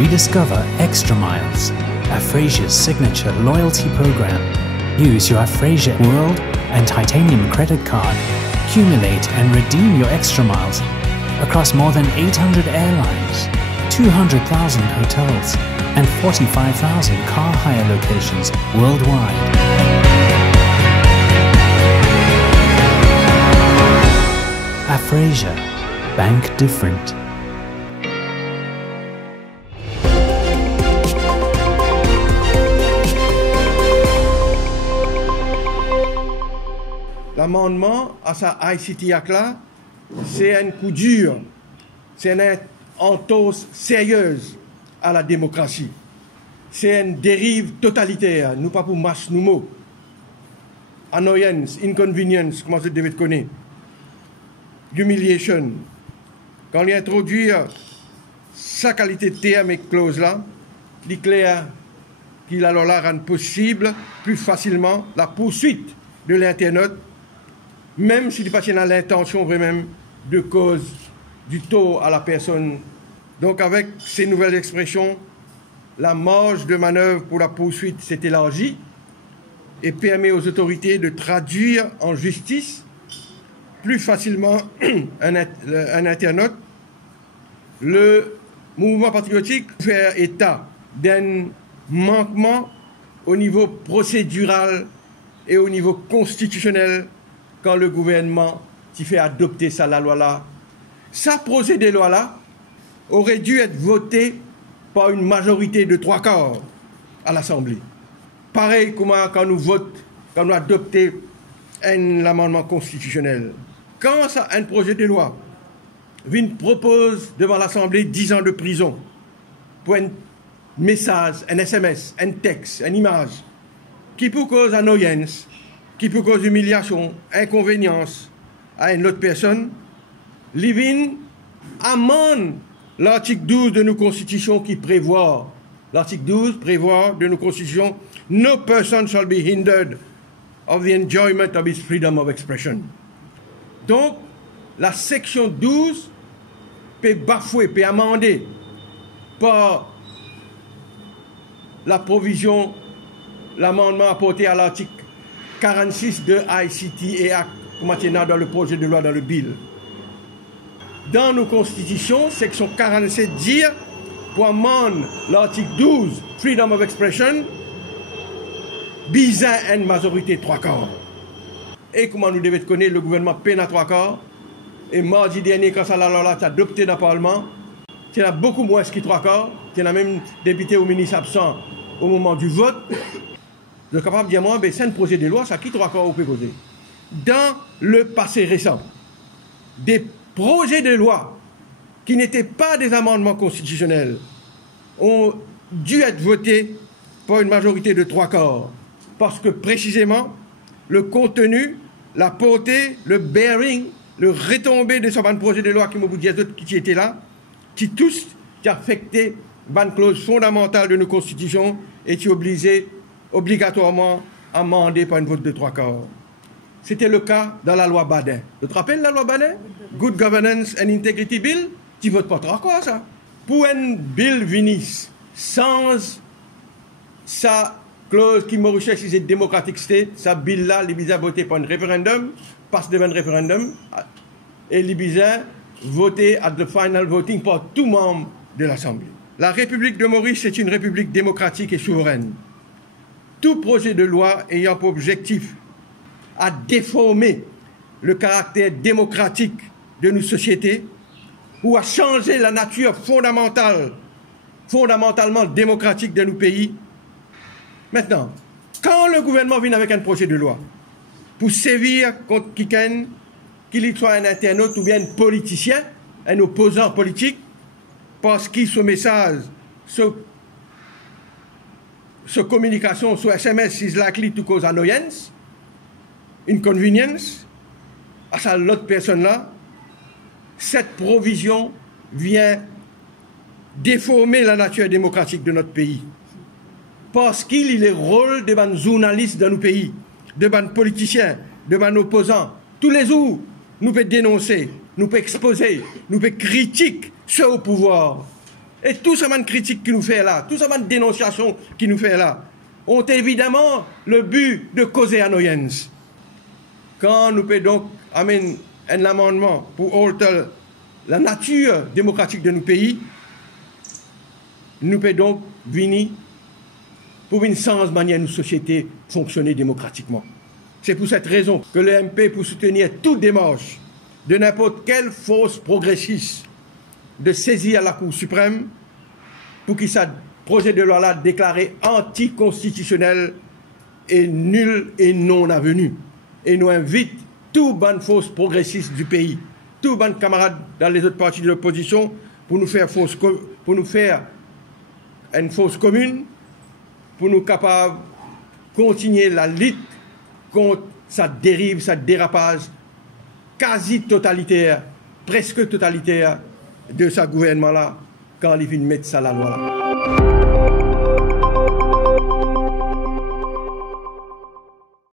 Rediscover Extra Miles, Afrasia's signature loyalty program. Use your Afrasia World and Titanium credit card. Accumulate and redeem your Extra Miles across more than 800 airlines, 200,000 hotels, and 45,000 car hire locations worldwide. Afrasia, bank different. L'amendement à sa ICT Act là, c'est un coup dur, c'est une entorse sérieuse à la démocratie. C'est une dérive totalitaire, nous pas pour mâcher nos mots. Annoyance, inconvenience, comment vous devez connaître. Humiliation. Quand il introduit sa qualité de terme et clause là, il est clair qu'il alors là rend possible plus facilement la poursuite de l'internaute, même s'il pas dans l'intention vraiment de cause du tort à la personne. Donc avec ces nouvelles expressions, la marge de manœuvre pour la poursuite s'est élargie et permet aux autorités de traduire en justice plus facilement un internaute. Le mouvement patriotique fait état d'un manquement au niveau procédural et au niveau constitutionnel quand le gouvernement qui fait adopter ça, la loi là. Ça projet de loi là aurait dû être voté par une majorité de 3/4 à l'Assemblée. Pareil comme quand nous adoptons l'amendement constitutionnel. Quand ça, un projet de loi vient propose devant l'Assemblée 10 ans de prison pour un message, un SMS, un texte, une image, qui peut cause annoyance, qui peut cause humiliation, inconvénience à une autre personne, l'IVIN amende l'article 12 de nos constitutions qui prévoit, l'article 12 prévoit de nos constitutions, no person shall be hindered of the enjoyment of his freedom of expression. Donc, la section 12 peut bafouer, peut amender par la provision, l'amendement apporté à l'article 46 de ICT et Act, maintenant dans le projet de loi, dans le bill. Dans nos constitutions, section 47 dit, pour amender l'article 12, Freedom of Expression, bizarre une majorité 3/4. Et comment nous devons connaître, le gouvernement peine à 3/4. Et mardi dernier, quand ça l'a adopté dans le Parlement, il y en a beaucoup moins que 3/4. Il y en a même députés ou ministres absents au moment du vote. Je suis capable de dire, moi, c'est un projet de loi, ça qui 3/4 au PCOD. Dans le passé récent, des projets de loi qui n'étaient pas des amendements constitutionnels ont dû être votés par une majorité de 3/4. Parce que précisément, le contenu, la portée, le bearing, le retombé de ce projet de loi qui m'ont dit qui étaient là, qui tous qui affectaient une clause fondamentale de nos constitutions et qui obligeaient obligatoirement à amender par une vote de 3/4. C'était le cas dans la loi Badin. Tu te rappelles la loi Badin? Good Governance and Integrity Bill, tu votes pas 3/4 ça. Pour un bill venisse sans sa clause qui me recherche, c'est Democratic State, sa bill là, l'Ibiza voté par un référendum, passe devant un référendum, et l'Ibiza voté at the final voting par tout membre de l'Assemblée. La République de Maurice est une république démocratique et souveraine. Tout projet de loi ayant pour objectif à déformer le caractère démocratique de nos sociétés ou à changer la nature fondamentalement démocratique de nos pays. Maintenant, quand le gouvernement vient avec un projet de loi pour sévir contre quelqu'un, qu'il soit un internaute ou bien un politicien, un opposant politique, parce que ce message, ce communication, ce SMS is likely to cause annoyance, inconvenience, à ça l'autre personne-là, cette provision vient déformer la nature démocratique de notre pays. Parce qu'il est le rôle des journalistes dans nos pays, de politiciens, de opposants. Tous les jours, nous pouvons dénoncer, nous pouvons exposer, nous pouvons critiquer ceux au pouvoir. Et tout ce man critique qui nous fait là, tout ce man dénonciation qui nous fait là, ont évidemment le but de causer annoyance. Quand nous pouvons donc amener un amendement pour alter la nature démocratique de nos pays, nous pouvons donc venir pour une sens manière de nos sociétés fonctionner démocratiquement. C'est pour cette raison que le MP, pour soutenir toute démarche de n'importe quelle fausse progressiste, de saisir la Cour suprême pour qu'il soit projet de loi-là déclaré anticonstitutionnel et nul et non avenu. Et nous invite tous les fausses progressistes du pays, tous les camarades dans les autres partis de l'opposition pour nous faire une fausse commune, pour nous capables de continuer la lutte contre cette dérive, cette dérapage quasi totalitaire, presque totalitaire de ce gouvernement-là quand il vient de mettre ça à la loi.